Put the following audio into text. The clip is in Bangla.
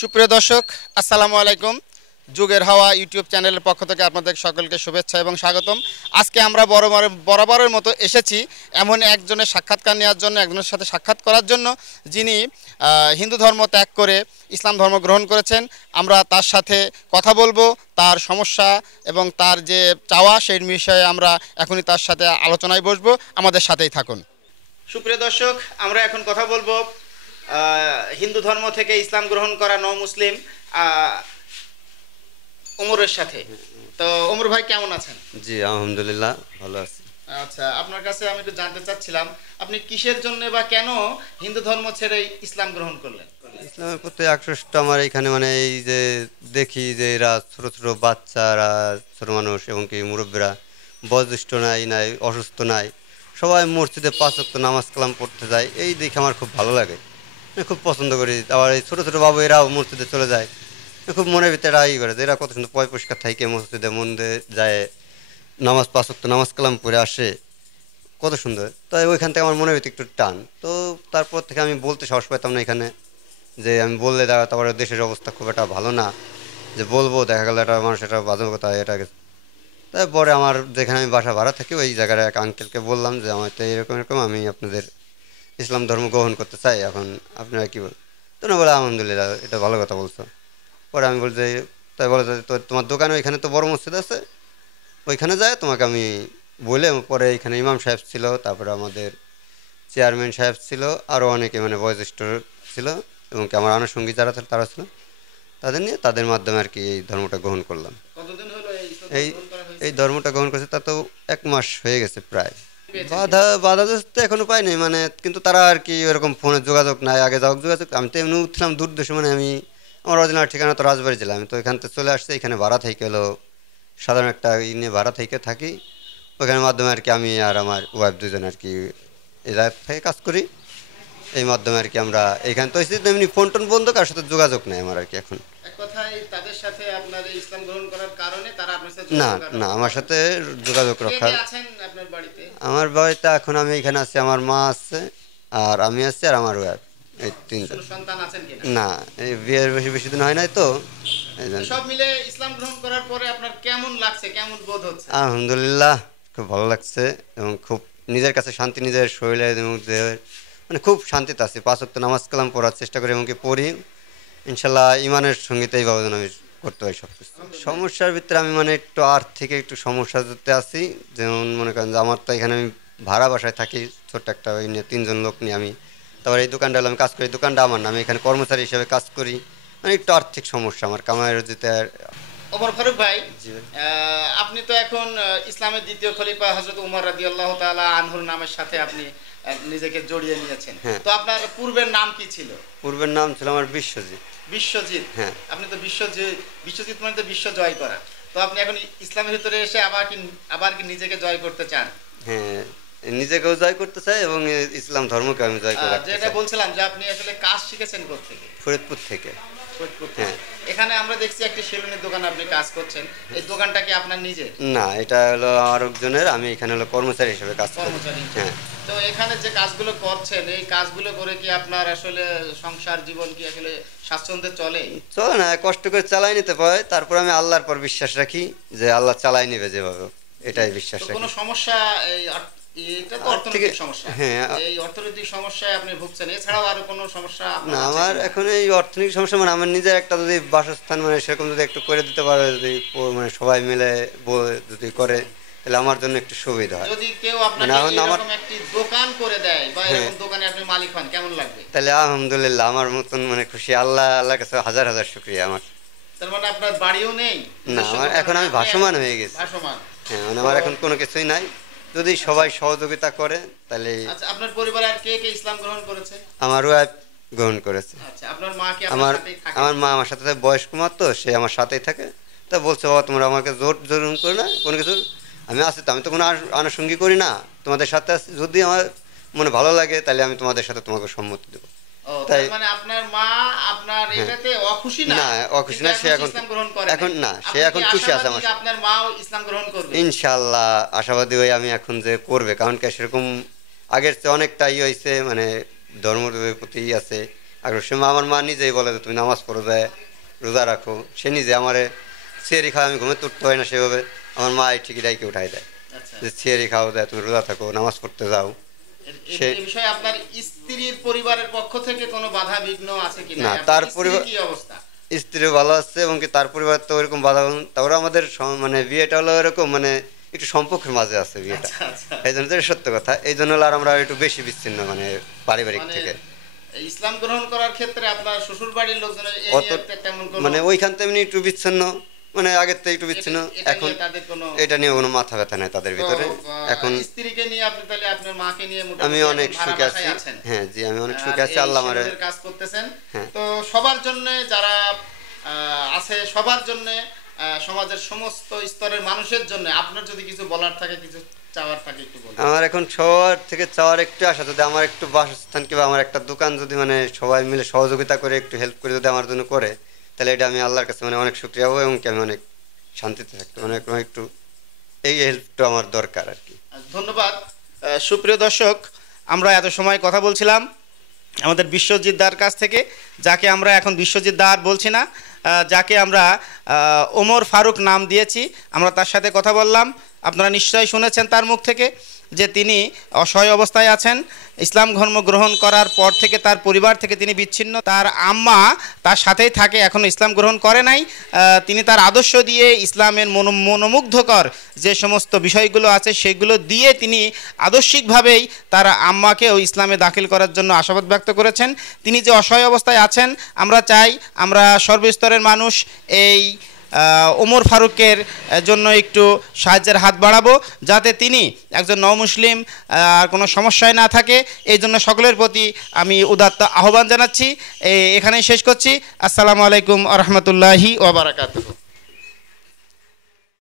সুপ্রিয় দর্শক, আসসালামু আলাইকুম। যুগের হাওয়া ইউটিউব চ্যানেলের পক্ষ থেকে আপনাদের সকলকে শুভেচ্ছা এবং স্বাগতম। আজকে আমরা বরাবরের মতো এসেছি এমন একজনের সাক্ষাৎকার নেওয়ার জন্য, একজনের সাথে সাক্ষাৎ করার জন্য যিনি হিন্দু ধর্ম ত্যাগ করে ইসলাম ধর্ম গ্রহণ করেছেন। আমরা তার সাথে কথা বলবো, তার সমস্যা এবং তার যে চাওয়া সেই বিষয়ে আমরা এখনই তার সাথে আলোচনায় বসবো। আমাদের সাথেই থাকুন। সুপ্রিয় দর্শক, আমরা এখন কথা বলবো হিন্দু ধর্ম থেকে ইসলাম গ্রহণ করা মুসলিম ওমরের সাথে। তো ওমর ভাই কেমন আছেন? জি আলহামদুলিল্লাহ ভালো আছি। আচ্ছা, আপনার কাছে আমি একটু জানতে চাচ্ছিলাম আপনি কিসের জন্য বা কেন হিন্দু ধর্ম ছেড়ে ইসলাম গ্রহণ করলেন? ইসলামের প্রতি আকৃষ্ট আমার এখানে মানে এই যে দেখি যে এরা ছোট ছোট বাচ্চারা, ছোট মানুষ এবং কি মুরব্বীরা, বয়োজ্যেষ্ঠ নাই অসুস্থ নাই, সবাই মসজিদে 5 ওয়াক্ত নামাজ কালাম পড়তে যায়। এই দেখে আমার খুব ভালো লাগে, আমি খুব পছন্দ করি। আবার এই ছোটো ছোটো বাবু এরাও মসজিদে চলে যায়, খুব মনের ভিতরে ই করে যে এরা কত সুন্দর পয় পরিষ্কার থাকে, মসজিদে মন্দিরে যায়, নামাজ 5 ওয়াক্ত নামাজ কালাম পড়ে আসে, কত সুন্দর। তাই ওইখান থেকে আমার মনের ভিতরে একটু টান। তো তারপর থেকে আমি বলতে সাহস পাইতাম না এখানে, যে আমি বললে তারপরে দেশের অবস্থা খুব একটা ভালো না, যে বলবো দেখা গেল একটা মানুষ একটা বাজে কথা এটা। তারপরে আমার যেখানে আমি বাসা ভাড়া থাকি ওই জায়গার এক আঙ্কেলকে বললাম যে আমার তো এরকম এরকম, আমি আপনাদের ইসলাম ধর্ম গ্রহণ করতে চাই, এখন আপনারা কী বল? তো না বলে আলহামদুলিল্লাহ, এটা ভালো কথা বলছো। পরে আমি বলছি, তাই বলে তো তোমার দোকানে ওইখানে তো বড় মসজিদ আছে, ওইখানে যায় তোমাকে আমি বলে। পরে এখানে ইমাম সাহেব ছিল, তারপরে আমাদের চেয়ারম্যান সাহেব ছিল, আরও অনেকে মানে বয়োজ্যেষ্ঠ ছিল, এবং কি আমার আনুষঙ্গিক যারা ছিল তারা ছিল, তাদের নিয়ে তাদের মাধ্যমে আর কি এই ধর্মটা গ্রহণ করলাম। কতদিন হলো এই গ্রহণ করা হয়েছে? এই ধর্মটা গ্রহণ করেছে তা তো 1 মাস হয়ে গেছে প্রায়। পেয়েছেন কিনা? বাধা তো এখনো পাইনি, মানে কিন্তু তারা আর কি ওরকম ফোনে যোগাযোগ নাই, আগে যাওক যোগাযোগ। আমি তো এমনি উঠলাম দূর দেশে, মানে আমি আমার অরিজিনাল ঠিকানা তো রাজবাড়ি জেলা, আমি তো এখান থেকে চলে আসছি, এখানে ভাড়া থেকে হলো সাধারণ একটা নিয়ে ভাড়া থেকে থাকি। ওইখানের মাধ্যমে আর কি আমি আর আমার ওয়াইফ দুজন আর কি এই জায়গা থেকে কাজ করি। এই মাধ্যমে আর কি আমরা এইখানে তো এসেছি, এমনি ফোন টোন বন্ধ, কার সাথে যোগাযোগ নেই আমার আর কি এখন। এক কথায় তাদের সাথে আপনার এই ইসলাম গ্রহণ করার কারণে তারা আপনার সাথে না যোগাযোগ না, আমার সাথে যোগাযোগ কে রক্ষা। কে আছেন আপনার বাড়িতে? আমার বাড়িতে এখন আমি এখানে আছি, আমার মা আছে, আর আমি আছি, আর আমার ওয়াইফ, এই 3 জন। কোনো সন্তান আছেন কিনা? না, এই বিয়ের বেশি দিন হয় নাই তো এই জন্য। সব মিলে ইসলাম গ্রহণ করার পরে আপনার কেমন লাগছে, কেমন বোধ হচ্ছে? আলহামদুলিল্লাহ খুব ভালো লাগছে, এবং খুব নিজের কাছে শান্তি, নিজের শরীরে এবং দেহের মানে খুব শান্তিতে আছি। 5 ওয়াক্ত নামাজ কালাম পড়ার চেষ্টা করি এবং কি পড়ি, ইনশাল্লাহ ইমানের সঙ্গে তো এইভাবে যেন আমি করতে পারি সব কিছু। সমস্যার ভিতরে আমি মানে একটু আর্থিক একটু সমস্যাতে আছি। যেমন মনে করেন যে আমার তো এখানে আমি ভাড়া বাসায় থাকি, ছোট্ট একটা ওই নিয়ে 3 জন লোক নিয়ে আমি। তারপরে এই দোকানটা হলো আমি কাজ করি, দোকানটা আমার না, আমি এখানে কর্মচারী হিসেবে কাজ করি। মানে একটু আর্থিক সমস্যা আমার, কামাই রুজিতে। ওমর ফারুক ভাই, জি ভাই। আপনি তো এখন ইসলামের দ্বিতীয় খলিফা হযরত উমর রাদিয়াল্লাহু তাআলা আনহুর নামের সাথে আপনি নিজেকে জড়িয়ে নিয়েছেন। হ্যাঁ। তো আপনার পূর্বের নাম কি ছিল? পূর্বের নাম ছিল আমার বিশ্বজিৎ। বিশ্বজিৎ। হ্যাঁ। আপনি তো বিশ্বজিৎ মানে তো বিশ্ব জয় করা। তো আপনি এখন ইসলামের ভিতরে এসে আবার কি নিজেকে জয় করতে চান? হ্যাঁ, নিজেকেও জয় করতে চাই এবং ইসলাম ধর্মকে আমি জয় করে রাখতে যেটা চাই। বলছিলাম যে আপনি আসলে কাজ শিখেছেন কোত্থেকে? ফরিদপুর থেকে। ফরিদপুর থেকে। হ্যাঁ। এখানে আমরা দেখছি একটি সেলুনের দোকানে আপনি কাজ করছেন। এই দোকানটা কি আপনার নিজের? না, এটা হলো আর একজনের, আমি এখানে হলো কর্মচারী হিসেবে কাজ করি। কর্মচারী হিসেবে। হ্যাঁ। তো এখানে যে কাজগুলো করছেন এই কাজগুলো করে কি আপনার আসলে সংসার জীবন কি আসলে স্বাচ্ছন্দ্যে চলে? চলে না, কষ্ট করে চালাই নিতে পারে, তারপর আমি আল্লাহর পর বিশ্বাস রাখি যে আল্লাহ চালাই নেবে যেভাবে হোক, এটাই বিশ্বাস তো রাখি। কোনো সমস্যা এটা তো অর্থনৈতিক সমস্যা। হ্যাঁ। এই অর্থনৈতিক সমস্যায় আপনি ভুগছেন, এছাড়াও আরো কোনো সমস্যা আপনার না, আছে আমার কিনা? এখন এই অর্থনৈতিক সমস্যা মানে আমার নিজের একটা যদি বাসস্থান মানে সেরকম যদি একটু করে দিতে পারে, যদি মানে সবাই মিলে যদি করে, তাহলে আমার জন্য একটু সুবিধা হয়। যদি কেউ মানে আপনাকে এখন আমার, এরকম একটি দোকান করে দেয় বা হ্যাঁ, এরকম দোকানে আপনি মালিক হন, কেমন লাগবে? তাহলে আলহামদুলিল্লাহ আমার মতন মানে খুশি, আল্লাহর কাছে হাজার হাজার শুকরিয়া আমার। তার মানে আপনার বাড়িও নেই? না, নিজস্ব আমার দোকান এখন আমি আপনি ভাসমান হয়ে গেছি। ভাসমান। হ্যাঁ, মানে আমার এখন কোনো কিছুই নাই, যদি সবাই সহযোগিতা করে তাহলে। আচ্ছা, আপনার পরিবারে আর কে কে ইসলাম গ্রহণ করেছে? আমার ওয়াইফ গ্রহণ করেছে। আচ্ছা, আপনার মা কি আপনার আমার সাথেই থাকে? আমার মা আমার সাথে থাকে, বয়স্ক মা তো, সে আমার সাথেই থাকে। তা বলছে বাবা তোমরা আমাকে জোর জোরুম করে না কোনো কিছু, আমি আছি তো, আমি তো কোনো আনুষঙ্গিক করি না, তোমাদের সাথে আছি, যদি আমার মনে ভালো লাগে তাহলে আমি তোমাদের সাথে তোমাকে সম্মতি দেবো। ও, তাই তার মানে আপনার মা আপনার হ্যাঁ। এটাতে অখুশি না? না, অখুশি কিন্তু না, সে এখন ইসলাম গ্রহণ করে এখন নাই। না, সে আপনি এখন কি খুশি আছে আশাবাদী আমার যে সাথে। আপনার মাও ইসলাম গ্রহণ করবে? ইনশাল্লাহ আশাবাদী হয়ে আমি এখন যে করবে, কারণ কি সেরকম আগের চেয়ে অনেকটাই হয়েছে, মানে ধর্মের প্রতি আছে, আগ্রহ। সে আমার মা নিজেই বলে যে তুমি নামাজ পড়ো, যায় রোজা রাখো। সে নিজে আমারে সিয়ারি খাওয়া, আমি ঘুমে তুলতে হয় না সেভাবে, আমার মা এই ঠিকই ডাইকে উঠাই দেয় যে সিয়ারি খাও, যায় তুমি রোজা থাকো, নামাজ পড়তে যাও। সে বিষয়ে আপনার স্ত্রীর পরিবারের পক্ষ থেকে কোনো বাধা বিঘ্ন আছে কিনা? না, তার পরিবার কি অবস্থা? স্ত্রী ভালো আছে এবং কি তার পরিবার তো ওইরকম বাধা, তারপরে আমাদের মানে বিয়েটা হলো এরকম মানে একটু সম্পর্কের মাঝে আছে বিয়েটা, এই জন্য সত্য কথা। এই জন্য আর আমরা একটু বেশি বিচ্ছিন্ন মানে পারিবারিক থেকে। ইসলাম গ্রহণ করার ক্ষেত্রে আপনার শ্বশুর বাড়ির লোকজন মানে ওইখান থেকে এমনি একটু বিচ্ছিন্ন, মানে আগের থেকে একটু বিচ্ছিন্ন। এখন এটা নিয়ে কোনো মাথা ব্যথা নেই তাদের ভিতরে। এখন স্ত্রীকে নিয়ে আপনি তাহলে আপনার মাকে নিয়ে আমি অনেক সুখে আছি। হ্যাঁ জি, আমি অনেক সুখে আছি, আল্লাহ আমারে কাজ করতেছেন। তো সবার জন্য যারা আছে, সবার জন্য, সমাজের সমস্ত স্তরের মানুষের জন্য আপনার যদি কিছু বলার থাকে, কিছু চাওয়ার থাকে, একটু বলুন। আমার এখন সবার থেকে চাওয়ার একটু আশা, যদি আমার একটু বাসস্থান কিংবা আমার একটা দোকান যদি মানে সবাই মিলে সহযোগিতা করে একটু হেল্প করে যদি আমার জন্য করে, তাহলে এটা আমি আল্লাহর কাছে মানে অনেক শুকরিয়া হবো এবং আমি অনেক শান্তিতে থাকতে, মানে একটু এই হেল্পটা আমার দরকার আর কি। ধন্যবাদ। সুপ্রিয় দর্শক, আমরা এত সময় কথা বলছিলাম আমাদের বিশ্বজিৎ দার কাছ থেকে, যাকে আমরা এখন বিশ্বজিৎ দা আর বলছি না, যাকে আমরা ওমর ফারুক নাম দিয়েছি। আমরা তার সাথে কথা বললাম। আপনারা নিশ্চয়ই শুনেছেন তার মুখ থেকে যে তিনি অসহায় অবস্থায় আছেন। ইসলাম ধর্ম গ্রহণ করার পর থেকে তার পরিবার থেকে তিনি বিচ্ছিন্ন। তার আম্মা তার সাথেই থাকে, এখনও ইসলাম গ্রহণ করে নাই। তিনি তার আদর্শ দিয়ে ইসলামের মনোমুগ্ধকর যে সমস্ত বিষয়গুলো আছে সেগুলো দিয়ে তিনি আদর্শিকভাবেই তার আম্মাকেও ইসলামে দাখিল করার জন্য আশাবাদ ব্যক্ত করেছেন। তিনি যে অসহায় অবস্থায় আছেন, আমরা চাই আমরা সর্বস্তরের মানুষ এই ওমর ফারুকের জন্য একটু সাহায্যের হাত বাড়াবো, যাতে তিনি একজন নও-মুসলিম আর কোনো সমস্যায় না থাকে। এই জন্য সকলের প্রতি আমি উদাত্ত আহ্বান জানাচ্ছি। এখানেই শেষ করছি। আসসালামু আলাইকুম ওয়া রাহমাতুল্লাহি ওয়া বারাকাতুহু।